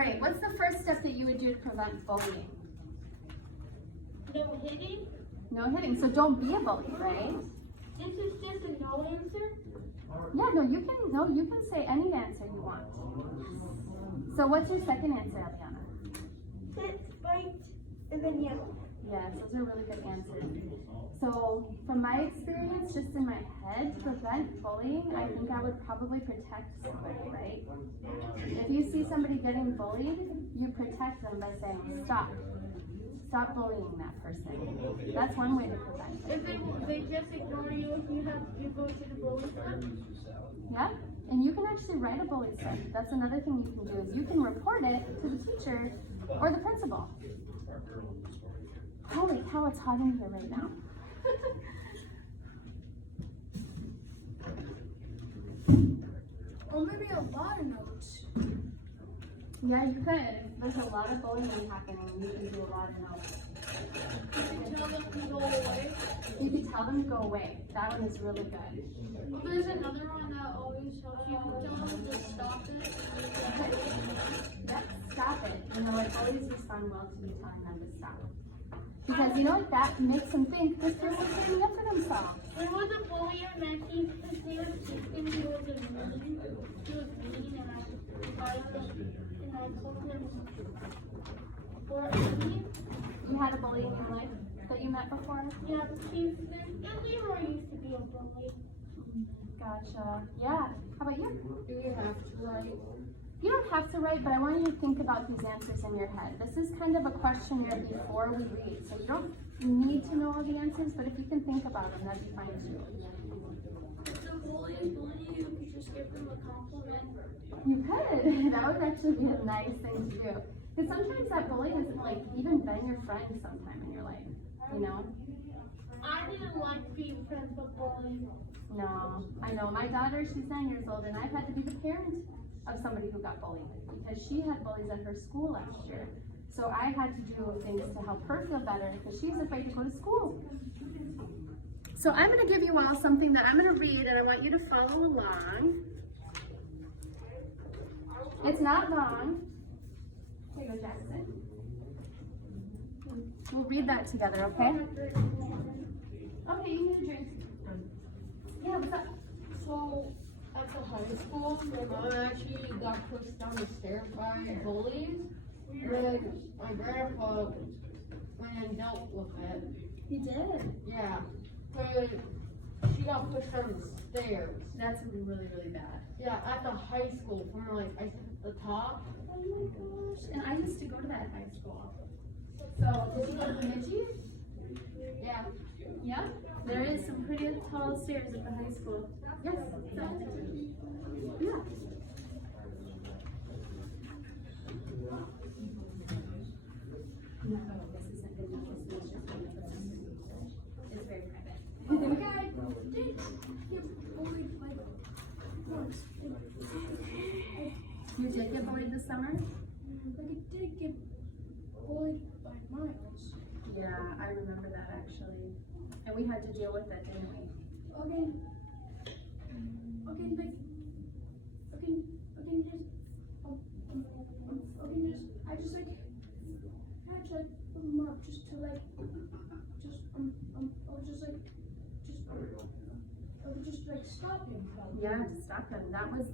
right, what's the first step that you would do to prevent bullying? No hitting? No hitting, so don't be a bully, right? This is just a no answer? Yeah, no, you can say any answer you want. So what's your second answer, Eliana? Sit, fight, and then yell. Yes, those are really good answers. So from my experience, just in my head, to prevent bullying, I think I would probably protect somebody, right? If you see somebody getting bullied, you protect them by saying, stop. Stop bullying that person. That's one way to prevent it. If they just ignore you, you go to the bully club? Yeah, and you can actually write a bully slip. That's another thing you can do, is you can report it to the teacher or the principal. Holy cow, it's hot in here right now. Or maybe a lot of notes. Yeah, you could. If there's a lot of bullying happening, you can do a lot of notes. You can tell them to go away. You can tell them to go away. That one is really good. There's another one that always helps you. Tell them to stop it. Yep, stop it. You know, it always respond well to you telling them to stop. Because you know what, that makes them think this person's standing up for themselves. There was a bully in 1916. He was mean. He was mean, and I told him for me. You had a bully in your life that you met before? Yeah, Leroy used to be a bully. Gotcha. Yeah. How about you? Do you have to write? You don't have to write, but I want you to think about these answers in your head. This is kind of a questionnaire before we read, so you don't need to know all the answers, but if you can think about them, that'd be fine too. If the bully is bullying you, you just give them a compliment. You could. That would actually be a nice thing to do. Because sometimes that bully has like even been your friend sometime in your life, you know? I didn't like being friends with bullies. No, I know. My daughter, she's 9 years old, and I've had to be the parent of somebody who got bullied because she had bullies at her school last year. So I had to do things to help her feel better because she was afraid to go to school. So I'm going to give you all something that I'm going to read, and I want you to follow along. It's not long. Here you go, Jackson. We'll read that together, okay? Okay, you need a drink. Yeah, what's up? So, at the high school, my mom actually got pushed down the stairs by bullies. And then my grandpa went and dealt with it. He did? Yeah. But she got pushed down the stairs. That's really, really bad. Yeah, at the high school, from like, I think the top. Oh my gosh. And I used to go to that high school. So, did you go to Bemidji? Yeah. Yeah? There is some pretty tall stairs at the high school. Yes. Yeah. No, this isn't good enough. It's very private. I did get bullied like once. You did get bullied this summer? Like I did get bullied by Miles. Yeah, I remember that actually. And we had to deal with it, didn't we? Okay, I just like, had to like put him up just to like, I would just like stop him. Yeah, to stop them. That was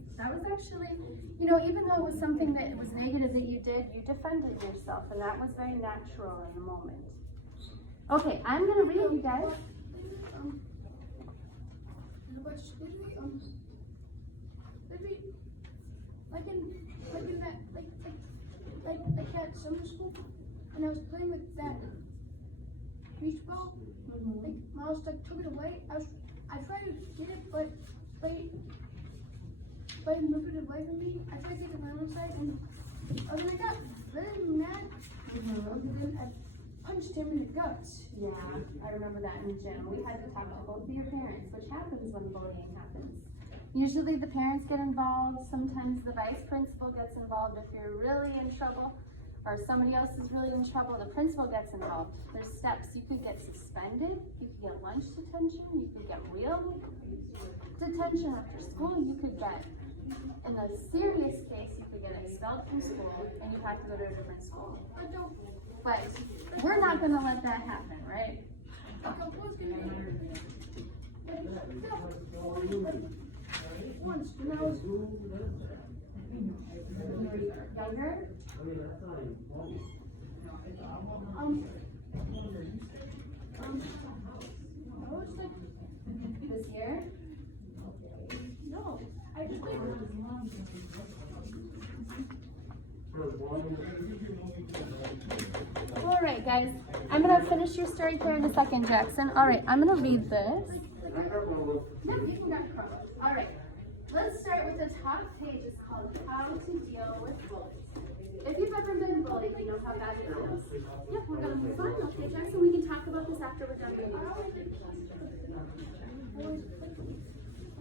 actually, you know, even though it was something that was negative that you did, you defended yourself, and that was very natural in the moment. Okay, I'm gonna read, you guys. Like at summer school, and I was playing with that beach ball. Like Miles like took it away. I tried to get it, but he moved it away from me. I tried to take it around inside, and I got really mad. And then I punched him in the guts. Yeah, I remember that in the gym. We had to talk to both of your parents, which happens when bullying happens. Usually the parents get involved. Sometimes the vice principal gets involved if you're really in trouble, or somebody else is really in trouble, the principal gets involved. There's steps. You could get suspended, you could get lunch detention, you could get real detention after school, you could get, in a serious case, you could get expelled from school, and you have to go to a different school. I don't. But we're not gonna let that happen, right? Like I was gonna be once when I was Younger? I was like, This year? no, I just like, All right, guys. I'm gonna finish your story here in a second, Jackson. All right, I'm gonna read this. No, you can go across. All right. Let's start with the top page. It's called How to Deal with Bullies. If you've ever been bullied, you know how bad it feels. Yep, we're gonna move on. Okay, Jackson, we can talk about this after we're done reading.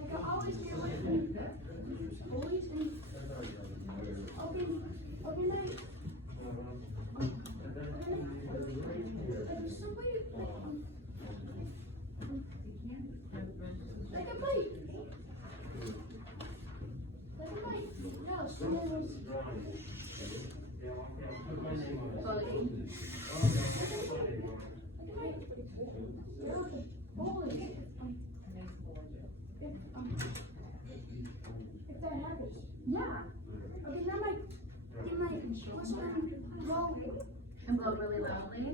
like I always hear like bullies and okay night. Like somebody like a bite. Like a bite. No, someone was Bullying. if that happens. Yeah. Okay, now my listen well And blow really loudly.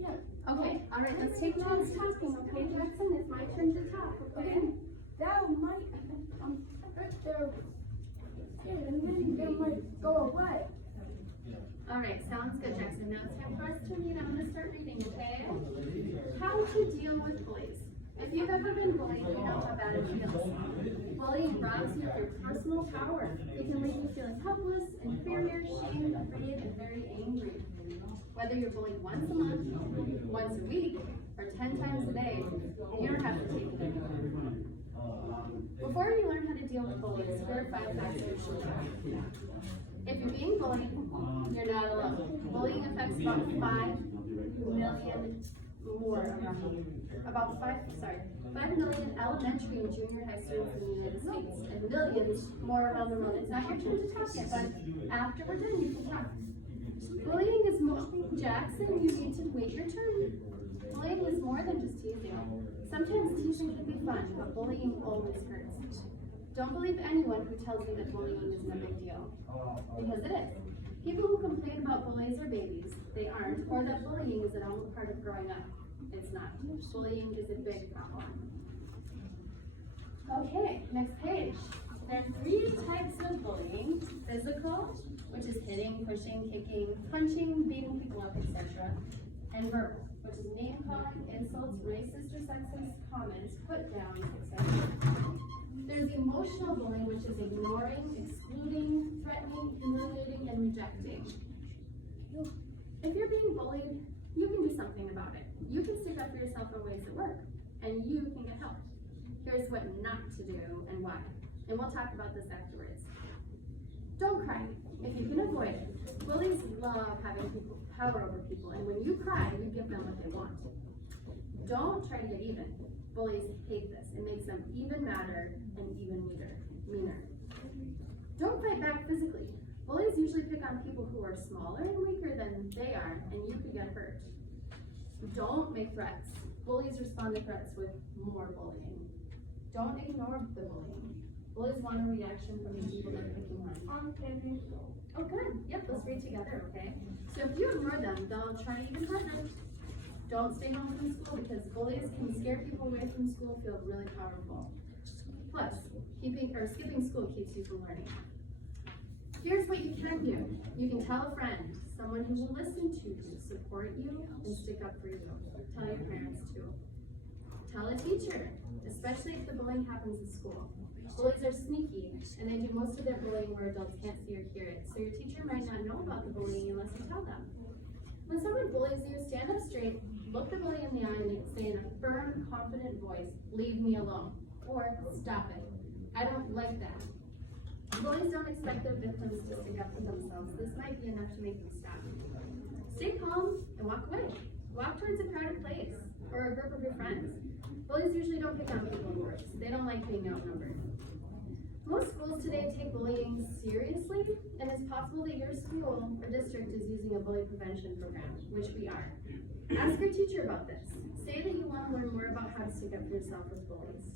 yeah. Okay, all right, let's take turns talking, okay, Jackson? It's my turn to talk, okay? That might right there. Yeah, and then it might go away. All right, sounds good, Jackson. Now it's time for us to read. I'm gonna start reading, okay? How to deal with bullies. If you've ever been bullied, you know how bad it feels. Bullying robs you of your personal power. It can leave you feeling helpless, inferior, shamed, afraid, and very angry. Whether you're bullied once a month, once a week, or 10 times a day, you don't have to take it anymore. Before you learn how to deal with bullies, here are 5 facts you should know. If you're being bullied, you're not alone. Bullying affects about 5 million more around the world. About 5 million elementary and junior high students in the United States, and millions more around the world. It's not your turn to talk yet, but after we're done, you can talk. Bullying is more, Jackson, you need to wait your turn. Bullying is more than just teasing. Sometimes teasing can be fun, but bullying always hurts. Don't believe anyone who tells you that bullying isn't a big deal, because it is. People who complain about bullies are babies, they aren't, or that bullying is a normal part of growing up. It's not. Bullying is a big problem. Okay, next page. There are 3 types of bullying. Physical, which is hitting, pushing, kicking, punching, beating people up, etc. And verbal, which is name-calling, insults, racist or sexist comments, put-downs, etc. There's emotional bullying, which is ignoring, excluding, threatening, humiliating, and rejecting. If you're being bullied, you can do something about it. You can stick up for yourself in ways that work, and you can get help. Here's what not to do and why. And we'll talk about this afterwards. Don't cry, if you can avoid it. Bullies love having power over people, and when you cry, you give them what they want. Don't try to get even. Bullies hate this. It makes them even madder and even meaner. Don't fight back physically. Bullies usually pick on people who are smaller and weaker than they are, and you could get hurt. Don't make threats. Bullies respond to threats with more bullying. Don't ignore the bullying. Bullies want a reaction from the people they're picking on. Oh, good. Yep, let's read together, okay? So if you ignore them, they'll try to even hurt them. Don't stay home from school because bullies can scare people away from school, feel really powerful. Plus, skipping school keeps you from learning. Here's what you can do. You can tell a friend, someone who will listen to you, support you, and stick up for you. Tell your parents too. Tell a teacher, especially if the bullying happens in school. Bullies are sneaky, and they do most of their bullying where adults can't see or hear it, so your teacher might not know about the bullying unless you tell them. When someone bullies you, stand up straight, look the bully in the eye, and say in a firm, confident voice, "Leave me alone," or "Stop it. I don't like that." Bullies don't expect their victims to stick up for themselves. This might be enough to make them stop. Stay calm and walk away. Walk towards a crowded place or a group of your friends. Bullies usually don't pick on people in groups. They don't like being outnumbered. Most schools today take bullying seriously, and it's possible that your school or district is using a bully prevention program, which we are. Ask your teacher about this. Say that you want to learn more about how to stick up for yourself with bullies.